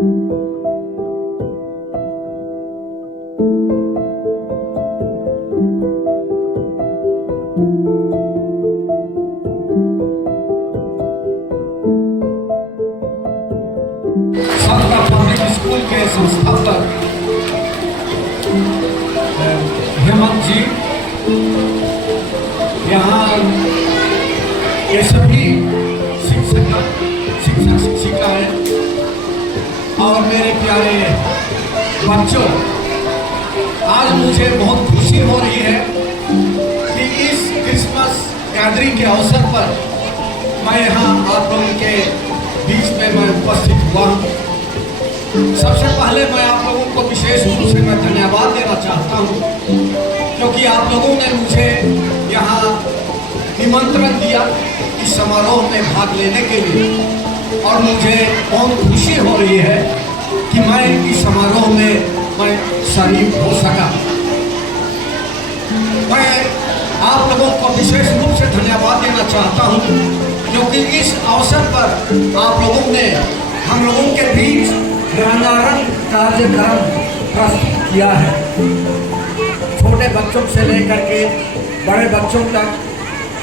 सातवा public school के संस्थापक हेमंत जी, यहाँ ये सभी शिक्षक शिक्षिकाएं और मेरे प्यारे बच्चों, आज मुझे बहुत खुशी हो रही है कि इस क्रिसमस गैदरिंग के अवसर पर मैं यहाँ आप लोगों के बीच में मैं उपस्थित हुआ हूँ। सबसे पहले मैं आप लोगों को विशेष रूप से मैं धन्यवाद देना चाहता हूँ, क्योंकि आप लोगों ने मुझे यहाँ निमंत्रण दिया इस समारोह में भाग लेने के लिए, और मुझे बहुत खुशी हो रही है कि मैं इस समारोह में मैं शरीक हो सका। मैं आप लोगों को विशेष रूप से धन्यवाद देना चाहता हूँ, क्योंकि इस अवसर पर आप लोगों ने हम लोगों के बीच रंगारंग कार्यक्रम प्रस्तुत किया है। छोटे बच्चों से लेकर के बड़े बच्चों तक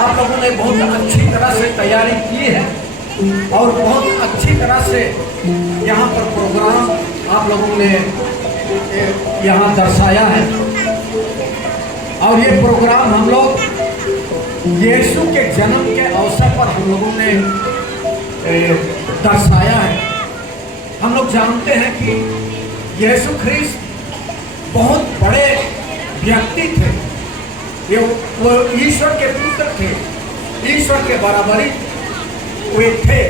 आप लोगों ने बहुत अच्छी तरह से तैयारी की है और बहुत अच्छी तरह से यहाँ पर प्रोग्राम आप लोगों ने यहाँ दर्शाया है। और ये प्रोग्राम हम लोग यीशु के जन्म के अवसर पर हम लोगों ने दर्शाया है। हम लोग जानते हैं कि यीशु ख्रिस्त बहुत बड़े व्यक्ति थे, वो ईश्वर के पुत्र थे, ईश्वर के बराबरी वे थे,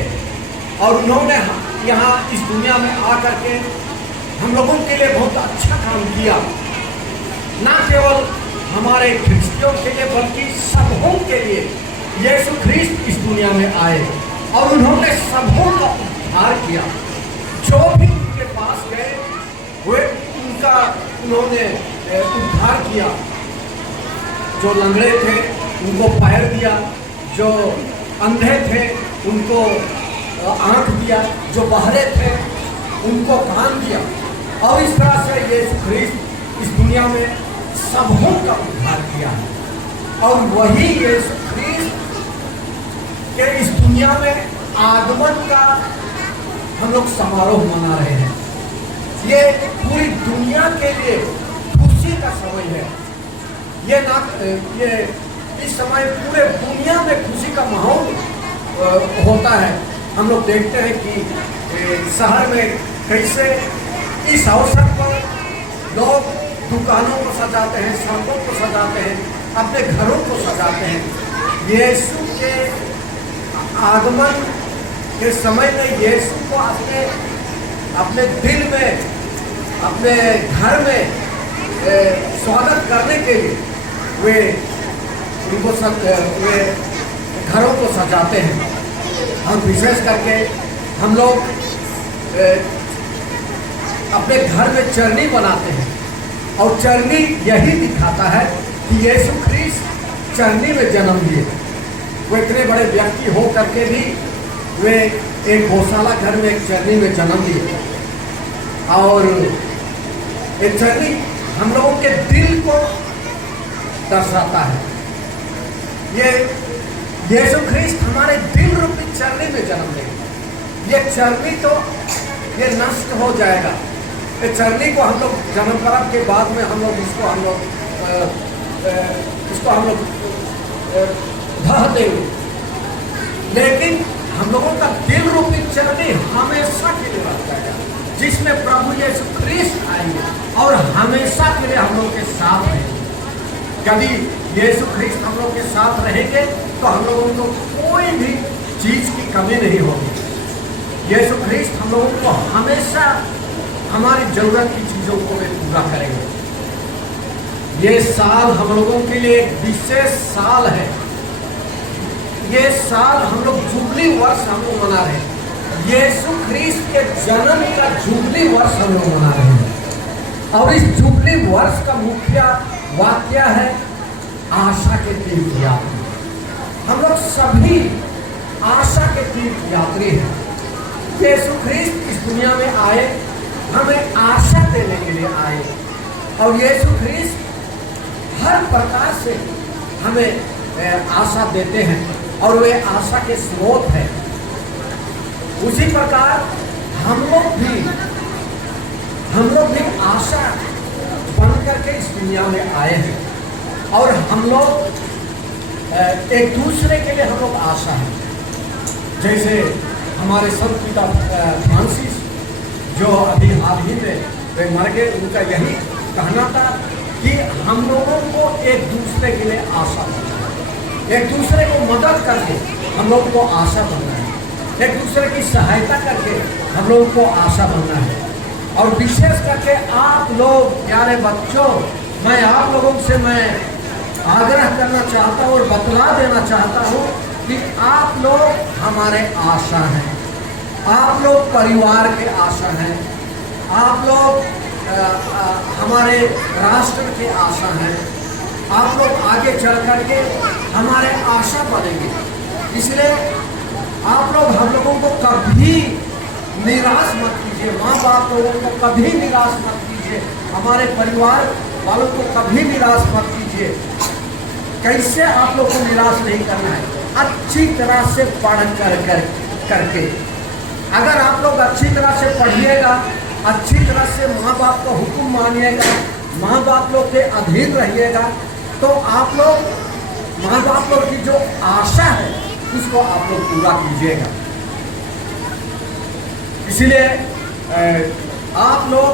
और उन्होंने यहाँ इस दुनिया में आकर के हम लोगों के लिए बहुत अच्छा काम किया। न केवल हमारे ख्रिस्तियों के लिए बल्कि सबों के लिए यीशु ख्रिस्त इस दुनिया में आए और उन्होंने सबों का उद्धार किया। जो भी उनके पास गए वे उनका उन्होंने उद्धार किया। जो लंगड़े थे उनको पैर दिया, जो अंधे थे उनको आंख दिया, जो बहरे थे उनको कान दिया, और इस तरह से यीशु ख्रिस्त इस दुनिया में सबों का उद्धार किया है। और वही यीशु ख्रिस्त के इस दुनिया में आगमन का हम लोग समारोह मना रहे हैं। ये पूरी दुनिया के लिए खुशी का समय है। ये इस समय पूरे दुनिया में खुशी का माहौल होता है। हम लोग देखते हैं कि शहर में कैसे इस अवसर पर लोग दुकानों को सजाते हैं, सड़कों को सजाते हैं, अपने घरों को सजाते हैं। यीशु के आगमन के समय में यीशु को अपने दिल में, अपने घर में स्वागत करने के लिए वे घरों को सजाते हैं। और विशेष करके हम लोग अपने घर में चरनी बनाते हैं, और चरनी यही दिखाता है कि यीशु ख्रिस्त चरनी में जन्म लिए। वो इतने बड़े व्यक्ति हो करके भी वे एक गौशाला घर में एक चरनी में जन्म लिए, और एक चरनी हम लोगों के दिल को दर्शाता है। ये यीशु ख्रिस्त हमारे दिल रूपी चरनी में जन्म लेगा। ये चरनी तो ये नष्ट हो जाएगा। ये चरनी को हम लोग जन्म पर्व के बाद में हम लोग इसको हम लोग ढह देंगे, लेकिन हम लोगों का दिल रूपी चरनी हमेशा के लिए रह जाएगा, जिसमें प्रभु यीशु ख्रिस्त आएंगे और हमेशा के लिए हम लोग के साथ रहेंगे। यदि यीशु ख्रिस्त हम लोग के साथ रहेंगे तो हम लोगों को कोई भी चीज की कमी नहीं होगी। यीशु ख्रिस्त हम लोगों को हमेशा हमारी जरूरत की चीजों को भी पूरा करेंगे। ये साल हम लोगों के लिए एक विशेष साल है। ये साल हम लोग जुबली वर्ष हम लोग मना रहे हैं। यीशु ख्रिस्त के जन्म का जुबली वर्ष हम लोग मना रहे हैं, और इस जुबली वर्ष का मुख्य वाक्य है आशा के तीर्थ यात्री। हम लोग सभी आशा के तीर्थ यात्री हैं। यीशु ख्रिस्त इस दुनिया में आए, हमें आशा देने के लिए आए। और यीशु ख्रिस्त हर प्रकार से हमें आशा देते हैं और वे आशा के स्रोत हैं। उसी प्रकार हम लोग भी आशा बन करके इस दुनिया में आए हैं। और हम लोग एक दूसरे के लिए हम लोग आशा है। जैसे हमारे संत पिता फ्रांसिस जो अभी हाल ही में वे मर गए, उनका यही कहना था कि हम लोगों को एक दूसरे के लिए आशा बनना है, एक दूसरे को मदद करके हम लोगों को आशा बनना है, एक दूसरे की सहायता करके हम लोगों को आशा बनना है। और विशेष करके आप लोग प्यारे बच्चों, मैं आप लोगों से मैं आग्रह करना चाहता हूँ और बतला देना चाहता हूँ कि आप लोग हमारे आशा हैं, आप लोग परिवार के आशा हैं, आप लोग हमारे राष्ट्र के आशा हैं, आप लोग आगे चल करके हमारे आशा बनेंगे। इसलिए आप लोग हम लोगों को कभी निराश मत कीजिए, माँ बाप लोगों को कभी निराश मत कीजिए, हमारे परिवार वालों को कभी निराश मत कीजिए। कैसे आप लोग को निराश नहीं करना है? अच्छी तरह से पढ़ करके अगर आप लोग अच्छी तरह से पढ़िएगा, अच्छी तरह से माँ बाप का हुक्म मानिएगा, माँ बाप लोग के अधीन रहिएगा, तो आप लोग माँ बाप लोग की जो आशा है उसको आप लोग पूरा कीजिएगा। इसलिए आप लोग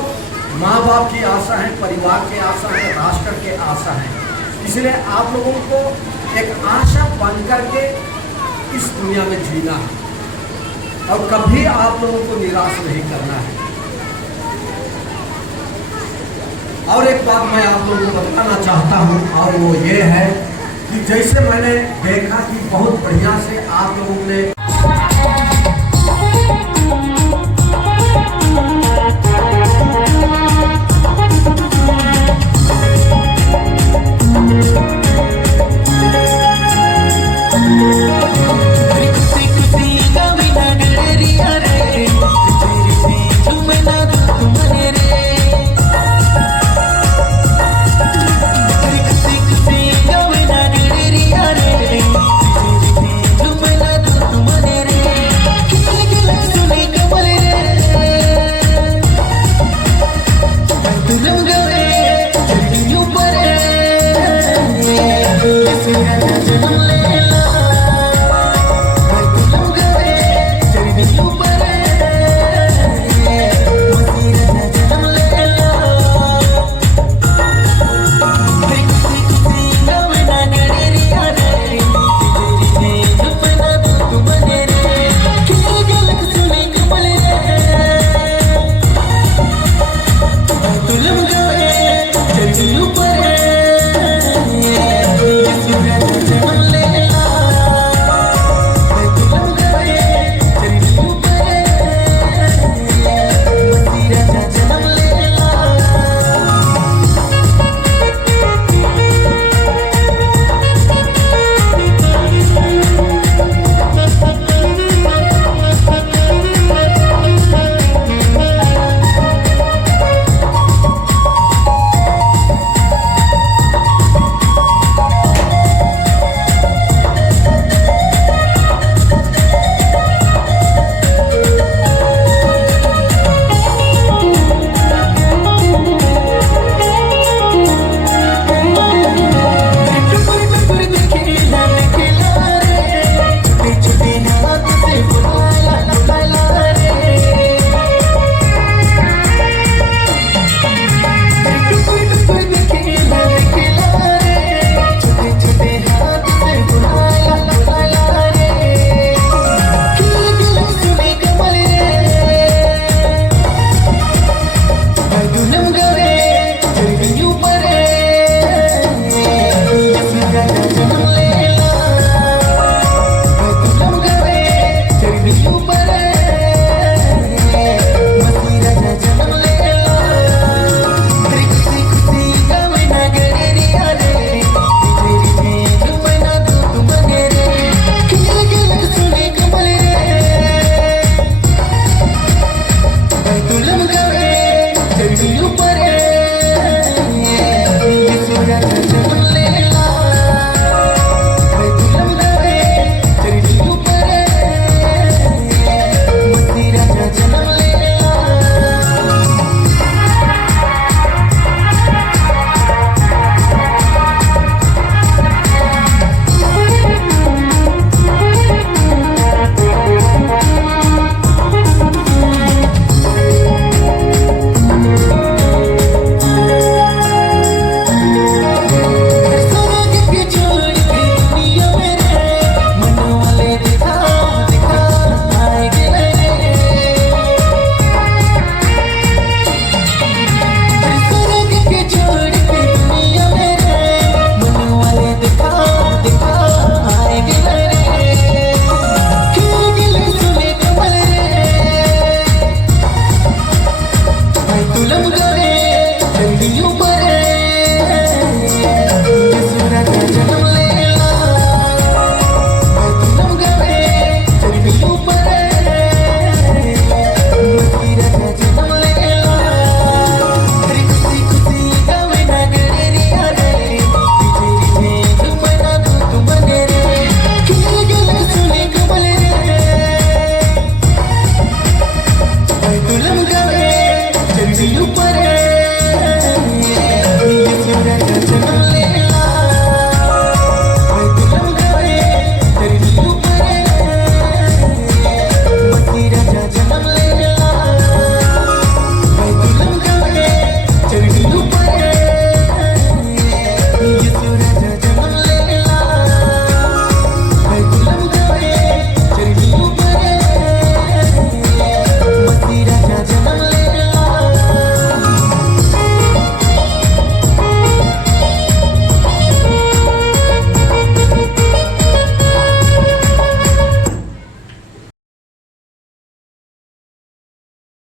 माँ बाप की आशा है, परिवार की आशा है, राष्ट्र के आशा है। इसलिए आप लोगों को एक आशा बन करके इस दुनिया में जीना है और कभी आप लोगों को निराश नहीं करना है। और एक बात मैं आप लोगों को बताना चाहता हूँ और वो ये है कि जैसे मैंने देखा कि बहुत बढ़िया से आप लोगों ने